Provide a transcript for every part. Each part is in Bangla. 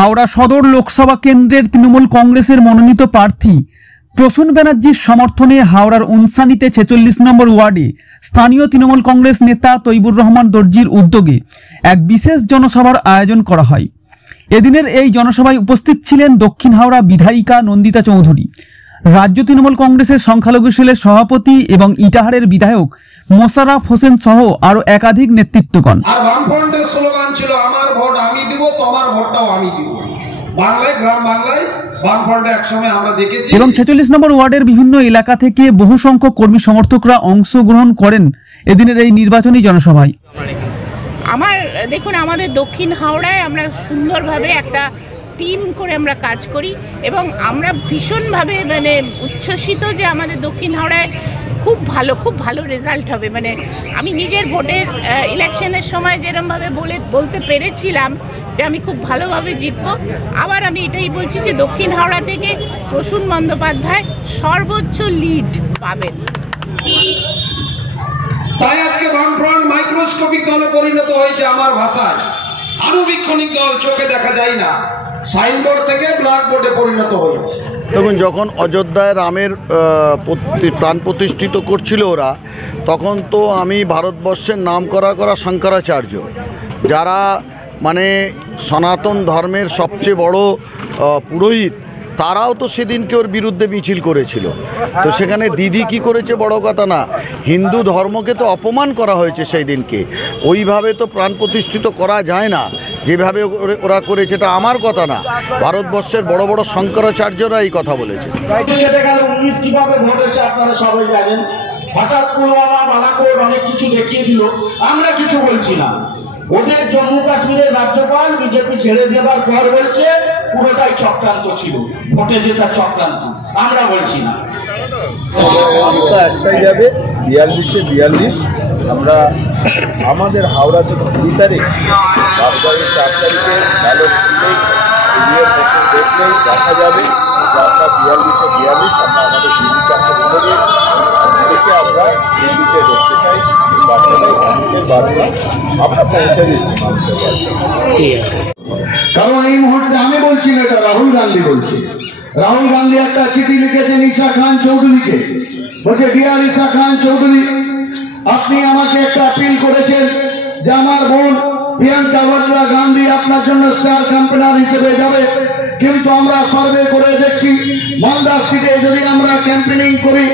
হাওড়া সদর লোকসভা কেন্দ্রের তৃণমূল কংগ্রেসের মনোনীত প্রার্থী প্রসূন ব্যানার্জির সমর্থনে হাওড়ার উনসানিতে 46 নম্বর ওয়ার্ডে স্থানীয় তৃণমূল কংগ্রেস নেতা তৈবুর রহমান দর্জির উদ্যোগে এক বিশেষ জনসভার আয়োজন করা হয়। এদিনের এই জনসভায় উপস্থিত ছিলেন দক্ষিণ হাওড়া বিধায়িকা নন্দিতা চৌধুরী, রাজ্য তৃণমূল কংগ্রেসের সংখ্যালঘু সেলের সভাপতি এবং ইটাহারের বিধায়ক মোশাররফ হোসেন সহ আরো একাধিক নেতৃত্বগণ। আর বামফ্রন্টের স্লোগান ছিল আমার ভোট আমি দিব, তোমার ভোটটাও আমি দিব। বাংলায়, গ্রাম বাংলায় বামফ্রন্টে একসময় আমরা দেখেছি। এবং 46 নম্বর ওয়ার্ডের বিভিন্ন এলাকা থেকে বহু সংখ্যক কর্মী সমর্থকরা অংশগ্রহণ করেন এদিনের এই নির্বাচনী জনসভায়। দেখুন, আমাদের দক্ষিণ হাওড়ায় আমরা সুন্দরভাবে একটা টিম করে আমরা কাজ করি এবং আমরা ভীষণভাবে উচ্ছ্বসিত যে আমাদের দক্ষিণ হাওড়ায় খুব ভালো রেজাল্ট হবে। আমি নিজের ভোটের ইলেকশনের সময় যেরকমভাবে বলতে পেরেছিলাম যে আমি খুব ভালোভাবে জিতব, আবার আমি এটাই বলছি যে দক্ষিণ হাওড়া থেকে প্রসূন বন্দ্যোপাধ্যায় সর্বোচ্চ লিড পাবেন। তাই আজকে বামফ্রন্ট মাইক্রোস্কোপিক দলে পরিণত হয়েছে। আমার ভাষায় আণুবীক্ষণিক দল, চোখে দেখা যায় না, সাইনবোর্ড থেকে ব্ল্যাকবোর্ডে পরিণত হয়েছে। দেখুন, যখন অযোধ্যায় রামের প্রাণ প্রতিষ্ঠিত করছিল ওরা, তখন তো আমি ভারতবর্ষের নাম করা শঙ্করাচার্য, যারা সনাতন ধর্মের সবচেয়ে বড় পুরোহিত, তারাও তো সেদিনকে ওর বিরুদ্ধে মিছিল করেছিল। তো সেখানে দিদি কি করেছে বড় কথা না, হিন্দু ধর্মকে তো অপমান করা হয়েছে সেই দিনকে। ওইভাবে তো প্রাণ প্রতিষ্ঠিত করা যায় না যেভাবে ওরা করেছে। এটা আমার কথা না, ভারতবর্ষের বড় বড় শঙ্করাচার্যরা এই কথা বলেছে। কিভাবে ভোট হচ্ছে আপনারা সবাই জানেন। হঠাৎ পুলওয়ামা, বালাকোট অনেক কিছু দেখিয়ে দিল, আমরা কিছু বলছি না। ওদের জম্মু কাশ্মীরের রাজ্যপাল বিজেপি ছেড়ে দেবার পর বলছে পুরোটাই চক্রান্ত ছিল, ভোটে জেতা চক্রান্ত, আমরা বলছি না। একটাই যাবে 42-42। আমরা আমাদের হাওড়া থেকে 2 তারিখ, ফেব্রুয়ারির 4 তারিখে ব্যালট দেখলেই দেখা যাবে যে আমরা 42-42 আমরা আমাদের দিল্লি চারটে বিভাগে থেকে আমরা দিল্লিতে দেখতে চাই। মানুষের বার্তা আমরা পৌঁছে দিচ্ছি মানুষের বার্তা। কারণ এই মুহূর্তে আমি বলছি না, এটা রাহুল গান্ধী বলছে। রাহুল গান্ধী একটা চিঠি লিখেছেন ঈশা খান চৌধুরীকে, বলছে ডিয়ার ঈশা খান চৌধুরী, আপনি আমাকে একটা আপিল করেছেন যে আমার বোন প্রিয়াঙ্কা ভাদ্রা গান্ধী আপনার জন্য স্টার ক্যাম্পেনার হিসেবে যাবে, কিন্তু আমরা সার্ভে করে দেখছি মালদা সিটে যদি আমরা ক্যাম্পেনিং করি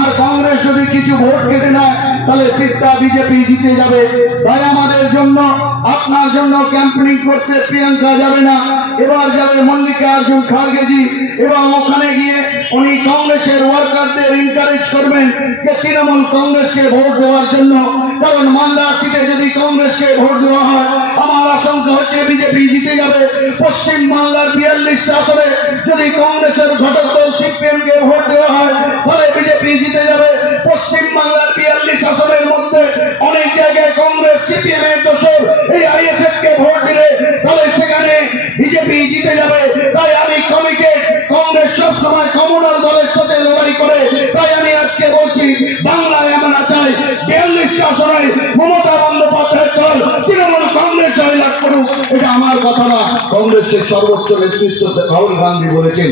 আর কংগ্রেস যদি কিছু ভোট কেটে নেয় তাহলে সিটটা বিজেপি জিতে যাবে। তাই আমাদের জন্য, আপনার জন্য ক্যাম্পেনিং করতে প্রিয়াঙ্কা যাবে না, এবার যাবে মল্লিকার্জুন খাড়গেজি। এবং ওখানে গিয়ে উনি কংগ্রেসের ওয়ার্কারদের এনকারেজ করবেন যে তৃণমূল কংগ্রেসকে ভোট দেওয়ার জন্য। কারণ মালদা সিটে যদি কংগ্রেসকে ভোট দেওয়া হয়, আমার আশঙ্কা হচ্ছে বিজেপি জিতে যাবে। পশ্চিম বাংলার 42 আসনে যদি কংগ্রেসের ঘটক দল সিপিএম কে ভোট দেওয়া হয় তাহলে বিজেপি জিতে যাবে। পশ্চিম বাংলার 42 আসনের মধ্যে অনেক জায়গায় কংগ্রেস সিপিএম এর দোষর এই আইএসএফ কে ভোট দিলে তাহলে সেখানে বিজেপি জিতে যাবে। তাই আমি কমিটেড, কংগ্রেস সবসময় কমিউনাল দলের সাথে লড়াই করে। তাই আমি আজকে বলছি, বাংলায় আমরা চাই 42 আসনে মমতা বন্দ্যোপাধ্যায়ের দল তৃণমূল কংগ্রেস জয়লাভ করুক। এটা আমার কথা না, কংগ্রেসের সর্বোচ্চ নেতৃত্ব রাহুল গান্ধী বলেছেন।